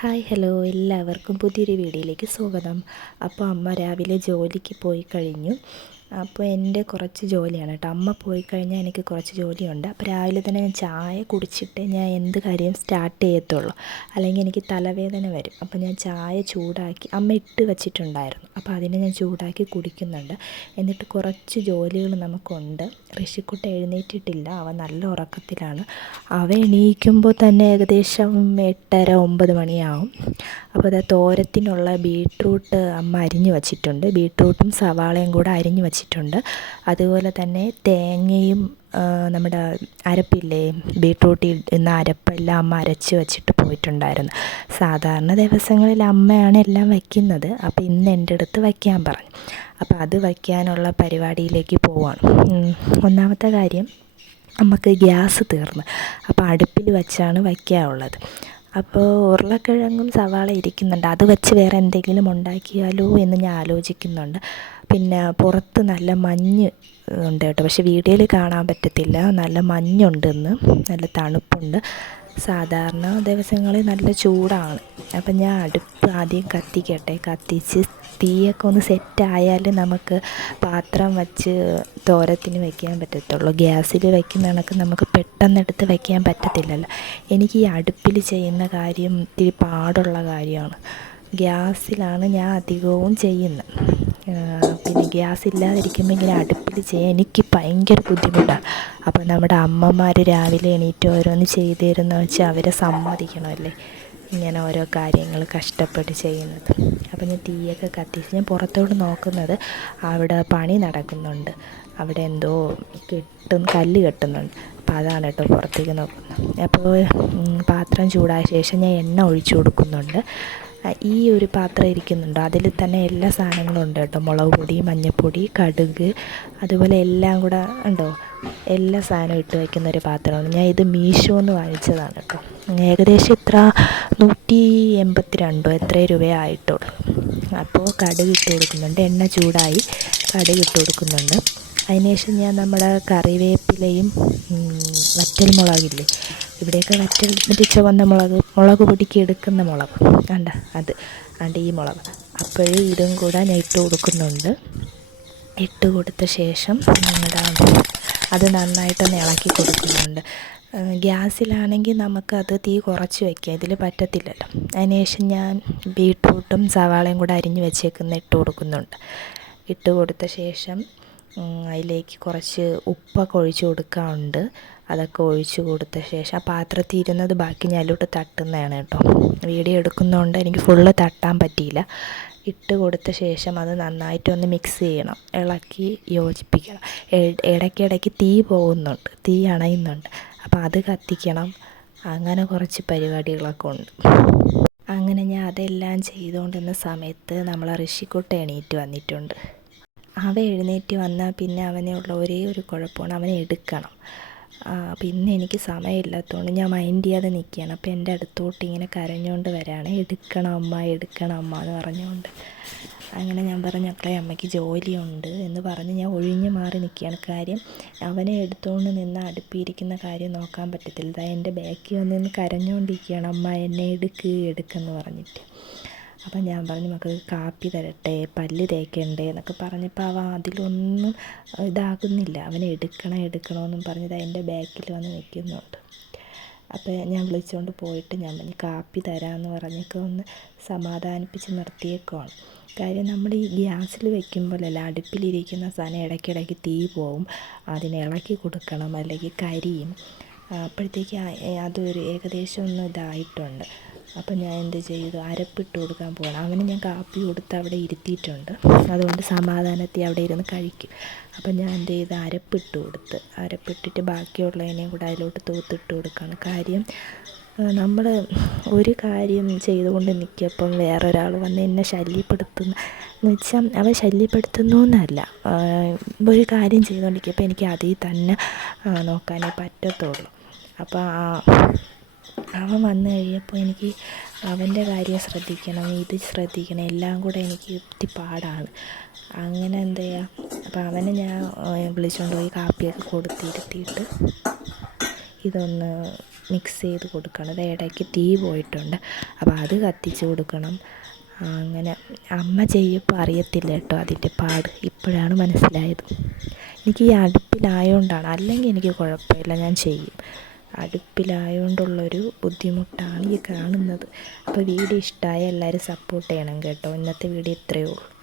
Hi hello. എല്ലാവർക്കും പുതിയൊരു വീഡിയോയിലേക്ക് സ്വാഗതം. അപ്പോൾ അമ്മ രാവിലെ ജോലിക്ക് പോയി കഴിഞ്ഞു. അപ്പോൾ എന്റെ കുറച്ച് ജോലിയാണ് കേട്ടോ. അമ്മ പോയി കഴിഞ്ഞാൽ എനിക്ക് കുറച്ച് ജോലിയുണ്ട്. അപ്പോൾ രാവിലെ തന്നെ ഞാൻ ചായ കുടിച്ചിട്ട് ഞാൻ എന്ത് കാര്യം സ്റ്റാർട്ട് ചെയ്യത്തുള്ളൂ. അല്ലെങ്കിൽ എനിക്ക് തലവേദന വരും. അപ്പോൾ ഞാൻ ചായ ചൂടാക്കി അമ്മ ഇട്ട് വച്ചിട്ടുണ്ടായിരുന്നു. അപ്പോൾ അതിനെ ഞാൻ ചൂടാക്കി കുടിക്കുന്നുണ്ട്. എന്നിട്ട് കുറച്ച് ജോലികൾ നമുക്കുണ്ട്. ഋഷിക്കുട്ട എഴുന്നേറ്റിട്ടില്ല. അവ നല്ല ഉറക്കത്തിലാണ്. അവ എണീക്കുമ്പോൾ തന്നെ ഏകദേശം എട്ടര ഒമ്പത് മണിയാവും. അപ്പോൾ അത് തോരത്തിനുള്ള ബീട്രൂട്ട് അമ്മ അരിഞ്ഞു വച്ചിട്ടുണ്ട്. ബീട്രൂട്ടും സവാളയും കൂടെ അരിഞ്ഞു വച്ചിട്ടുണ്ട്. അതുപോലെ തന്നെ തേങ്ങയും നമ്മുടെ അരപ്പില്ലേ ബീട്രൂട്ടിൽ ഇന്ന് അരപ്പെല്ലാം അമ്മ അരച്ച് വെച്ചിട്ട് പോയിട്ടുണ്ടായിരുന്നു. സാധാരണ ദിവസങ്ങളിൽ അമ്മയാണ് എല്ലാം വയ്ക്കുന്നത്. അപ്പോൾ ഇന്ന് എന്റെ അടുത്ത് വയ്ക്കാൻ പറഞ്ഞു. അപ്പോൾ അത് വയ്ക്കാനുള്ള പരിപാടിയിലേക്ക് പോവാണ്. ഒന്നാമത്തെ കാര്യം നമുക്ക് ഗ്യാസ് തീർന്ന്. അപ്പോൾ അടുപ്പിൽ വെച്ചാണ് വയ്ക്കാനുള്ളത് അപ്പോൾ ഉരുളക്കിഴങ്ങും സവാള ഇരിക്കുന്നുണ്ട്. അത് വെച്ച് വേറെ എന്തെങ്കിലും ഉണ്ടാക്കിയാലോ എന്ന് ഞാൻ ആലോചിക്കുന്നുണ്ട്. പിന്നെ പുറത്ത് നല്ല മഞ്ഞ് ഉണ്ട് കേട്ടോ. പക്ഷേ വീഡിയോയിൽ കാണാൻ പറ്റത്തില്ല. നല്ല മഞ്ഞുണ്ടെന്ന്. നല്ല തണുപ്പുണ്ട്. സാധാരണ ദിവസങ്ങളിൽ നല്ല ചൂടാണ്. അപ്പം ഞാൻ അടുപ്പ് ആദ്യം കത്തിക്കട്ടെ. കത്തിച്ച് തീയൊക്കെ ഒന്ന് സെറ്റായാൽ നമുക്ക് പാത്രം വച്ച് തോരത്തിന് വയ്ക്കാൻ പറ്റത്തുള്ളൂ. ഗ്യാസിൽ വയ്ക്കുന്ന കണക്ക് നമുക്ക് പെട്ടെന്നെടുത്ത് വയ്ക്കാൻ പറ്റത്തില്ലല്ലോ. എനിക്ക് ഈ അടുപ്പിൽ ചെയ്യുന്ന കാര്യം ഇത്തിരി പാടുള്ള കാര്യമാണ്. ഗ്യാസിലാണ് ഞാൻ അധികവും ചെയ്യുന്നത്. പിന്നെ ഗ്യാസ് ഇല്ലാതിരിക്കുമ്പോൾ ഇങ്ങനെ അടുപ്പിൽ ചെയ്യാൻ എനിക്ക് ഭയങ്കര ബുദ്ധിമുട്ടാണ് അപ്പോൾ നമ്മുടെ അമ്മമാർ രാവിലെ എണീറ്റ് ഓരോന്ന് ചെയ്തു തരുന്ന വെച്ചാൽ അവരെ സമ്മതിക്കണമല്ലേ? ഇങ്ങനെ ഓരോ കാര്യങ്ങൾ കഷ്ടപ്പെട്ട് ചെയ്യുന്നത്. അപ്പോൾ ഞാൻ തീയൊക്കെ കത്തിച്ച് ഞാൻ പുറത്തോട്ട് നോക്കുന്നത് അവിടെ പണി നടക്കുന്നുണ്ട്. അവിടെ എന്തോ കെട്ടും കല്ല് കെട്ടുന്നുണ്ട്. അപ്പോൾ അതാണ് കേട്ടോ പുറത്തേക്ക് നോക്കുന്നത്. അപ്പോൾ പാത്രം ചൂടായ ശേഷം ഞാൻ എണ്ണ ഒഴിച്ചു കൊടുക്കുന്നുണ്ട്. ഈ ഒരു പാത്രം ഇരിക്കുന്നുണ്ടോ. അതിൽ തന്നെ എല്ലാ സാധനങ്ങളും ഉണ്ട് കേട്ടോ. മുളക് പൊടി മഞ്ഞൾപ്പൊടി കടുക് അതുപോലെ എല്ലാം കൂടെ ഉണ്ടോ? എല്ലാ സാധനവും ഇട്ട് വയ്ക്കുന്ന ഒരു പാത്രമാണ്. ഞാൻ ഇത് മീഷോ എന്ന് വാങ്ങിച്ചതാണ് കേട്ടോ. ഏകദേശം ഇത്ര നൂറ്റി എൺപത്തി രണ്ടോ എത്ര രൂപയായിട്ടുള്ളൂ അപ്പോൾ കടുക് ഇട്ട് കൊടുക്കുന്നുണ്ട്. എണ്ണ ചൂടായി കടുക് ഇട്ട് കൊടുക്കുന്നുണ്ട്. അതിനുശേഷം ഞാൻ നമ്മുടെ കറിവേപ്പിലയും വറ്റൽ മുളകില്ലേ ഇവിടെയൊക്കെ മറ്റേ വന്ന മുളക് മുളക് പൊടിക്ക് എടുക്കുന്ന മുളക്. കണ്ട അത് അണ്ട് ഈ മുളക്. അപ്പോഴേ ഇതും കൂടെ ഞാൻ ഇട്ട് കൊടുക്കുന്നുണ്ട്. ഇട്ട് കൊടുത്ത ശേഷം നമ്മുടെ അത് നന്നായിട്ടൊന്ന് ഇളക്കി കൊടുക്കുന്നുണ്ട്. ഗ്യാസിലാണെങ്കിൽ നമുക്കത് തീ കുറച്ച് വയ്ക്കാം. ഇതിൽ പറ്റത്തില്ലല്ലോ. അതിനുശേഷം ഞാൻ ബീട്രൂട്ടും സവാളയും കൂടെ അരിഞ്ഞ് വെച്ചേക്കുന്ന ഇട്ട് കൊടുക്കുന്നുണ്ട്. ഇട്ട് കൊടുത്ത ശേഷം അതിലേക്ക് കുറച്ച് ഉപ്പൊക്കെ ഒഴിച്ച് കൊടുക്കാറുണ്ട്. അതൊക്കെ ഒഴിച്ച് കൊടുത്ത ശേഷം ആ പാത്രത്തിൽ ഇരുന്നത് ബാക്കി ഞാനിലോട്ട് തട്ടുന്നതാണ് കേട്ടോ. വീഡിയോ എടുക്കുന്നതുകൊണ്ട് എനിക്ക് ഫുള്ള് തട്ടാൻ പറ്റിയില്ല. ഇട്ട് കൊടുത്ത ശേഷം അത് നന്നായിട്ടൊന്ന് മിക്സ് ചെയ്യണം. ഇളക്കി യോജിപ്പിക്കണം. ഇടയ്ക്കിടയ്ക്ക് തീ പോകുന്നുണ്ട്. തീ അണയുന്നുണ്ട്. അപ്പോൾ അത് കത്തിക്കണം. അങ്ങനെ കുറച്ച് പരിപാടികളൊക്കെ ഉണ്ട്. അങ്ങനെ ഞാൻ അതെല്ലാം ചെയ്തുകൊണ്ടിരുന്ന സമയത്ത് നമ്മൾ ഋഷിക്കുട്ട എണീറ്റ് വന്നിട്ടുണ്ട്. അവ എഴുന്നേറ്റ് വന്നാൽ പിന്നെ അവനെ ഉള്ള ഒരേ ഒരു കുഴപ്പമാണ്. അവനെ എടുക്കണം. പിന്നെ എനിക്ക് സമയമില്ലാത്തതുകൊണ്ട് ഞാൻ മൈൻഡ് ചെയ്യാതെ നിൽക്കുകയാണ് അപ്പോൾ എന്റെ അടുത്തോട്ട് ഇങ്ങനെ കരഞ്ഞുകൊണ്ട് വരാണ്. എടുക്കണം അമ്മ എടുക്കണം അമ്മ എന്ന് പറഞ്ഞുകൊണ്ട് അങ്ങനെ ഞാൻ പറഞ്ഞു അക്കളെ അമ്മയ്ക്ക് ജോലിയുണ്ട് എന്ന് പറഞ്ഞ് ഞാൻ ഒഴിഞ്ഞു മാറി നിൽക്കുകയാണ് കാര്യം അവനെ എടുത്തുകൊണ്ട് നിന്ന് അടുപ്പിയിരിക്കുന്ന കാര്യം നോക്കാൻ പറ്റത്തില്ല. എന്റെ ബാക്കിൽ വന്ന് കരഞ്ഞുകൊണ്ടിരിക്കുകയാണ് അമ്മ എന്നെ എടുക്ക് എന്ന് പറഞ്ഞിട്ട്. അപ്പം ഞാൻ പറഞ്ഞു മക്കൾക്ക് കാപ്പി തരട്ടെ പല്ല് തേക്കണ്ടേ എന്നൊക്കെ പറഞ്ഞപ്പോൾ അവൻ അതിലൊന്നും ഇതാകുന്നില്ല. അവൻ എടുക്കണം എടുക്കണമെന്നും പറഞ്ഞത് അതിന്റെ ബാക്കിൽ വന്ന് നിൽക്കുന്നുണ്ട്. അപ്പോൾ ഞാൻ വിളിച്ചുകൊണ്ട് പോയിട്ട് ഞാൻ പറഞ്ഞു കാപ്പി തരാമെന്ന് പറഞ്ഞൊക്കെ ഒന്ന് സമാധാനിപ്പിച്ച് നിർത്തിയേക്കുവാണ്. കാര്യം നമ്മൾ ഈ ഗ്യാസിൽ വെക്കുമ്പോഴല്ല അടുപ്പിലിരിക്കുന്ന സാധനം ഇടയ്ക്കിടയ്ക്ക് തീ പോവും അതിനെ ഇളക്കി കൊടുക്കണം അല്ലെങ്കിൽ കരിയും. അപ്പോഴത്തേക്ക് അതൊരു ഏകദേശം ഒന്ന് ഇതായിട്ടുണ്ട്. അപ്പം ഞാൻ എന്ത് ചെയ്തു? അരപ്പിട്ട് കൊടുക്കാൻ പോകണം അവന് ഞാൻ കാപ്പി കൊടുത്ത് അവിടെ ഇരുത്തിയിട്ടുണ്ട്. അതുകൊണ്ട് സമാധാനത്തിൽ അവിടെ ഇരുന്ന് കഴിക്കും. അപ്പം ഞാൻ എന്ത് ചെയ്ത്? അരപ്പിട്ട് കൊടുത്ത്. അരപ്പിട്ടിട്ട് ബാക്കിയുള്ളതിനെയും കൂടെ അതിലോട്ട് തൂത്തിട്ട് കൊടുക്കുകയാണ്. കാര്യം നമ്മൾ ഒരു കാര്യം ചെയ്തുകൊണ്ട് നിൽക്കിയപ്പം വേറൊരാൾ വന്ന് എന്നെ ശല്യപ്പെടുത്തുന്ന എന്ന് വെച്ചാൽ അവൻ ശല്യപ്പെടുത്തുന്നു എന്നല്ല ഒരു കാര്യം ചെയ്തുകൊണ്ടിരിക്കുമ്പോൾ എനിക്ക് അതിൽ തന്നെ നോക്കാനേ പറ്റത്തുള്ളൂ. അപ്പോൾ അവൻ വന്നു കഴിയപ്പോൾ എനിക്ക് അവന്റെ കാര്യം ശ്രദ്ധിക്കണം ഇത് ശ്രദ്ധിക്കണം എല്ലാം കൂടെ എനിക്ക് ഇത്തിരി പാടാണ്. അങ്ങനെ എന്താ ചെയ്യുക അപ്പോൾ അവനെ ഞാൻ വിളിച്ചുകൊണ്ട് പോയി കാപ്പിയൊക്കെ കൊടുത്തിരുത്തിയിട്ട് ഇതൊന്ന് മിക്സ് ചെയ്ത് കൊടുക്കണം. അത് ഇടയ്ക്ക് തീ പോയിട്ടുണ്ട്. അപ്പോൾ അത് കത്തിച്ച് കൊടുക്കണം. അങ്ങനെ അമ്മ ചെയ്യുമ്പോൾ അറിയത്തില്ല കേട്ടോ അതിന്റെ പാട്. ഇപ്പോഴാണ് മനസ്സിലായത്. എനിക്ക് ഈ അടുപ്പിലായതുകൊണ്ടാണ് അല്ലെങ്കിൽ എനിക്ക് കുഴപ്പമില്ല ഞാൻ ചെയ്യും. അടുപ്പിലായതുകൊണ്ടുള്ളൊരു ബുദ്ധിമുട്ടാണ് ഈ കാണുന്നത്. അപ്പോൾ വീഡിയോ ഇഷ്ടമായ എല്ലാവരും സപ്പോർട്ട് ചെയ്യണം കേട്ടോ. ഇന്നത്തെ വീഡിയോ ഇത്രയേ ഉള്ളൂ.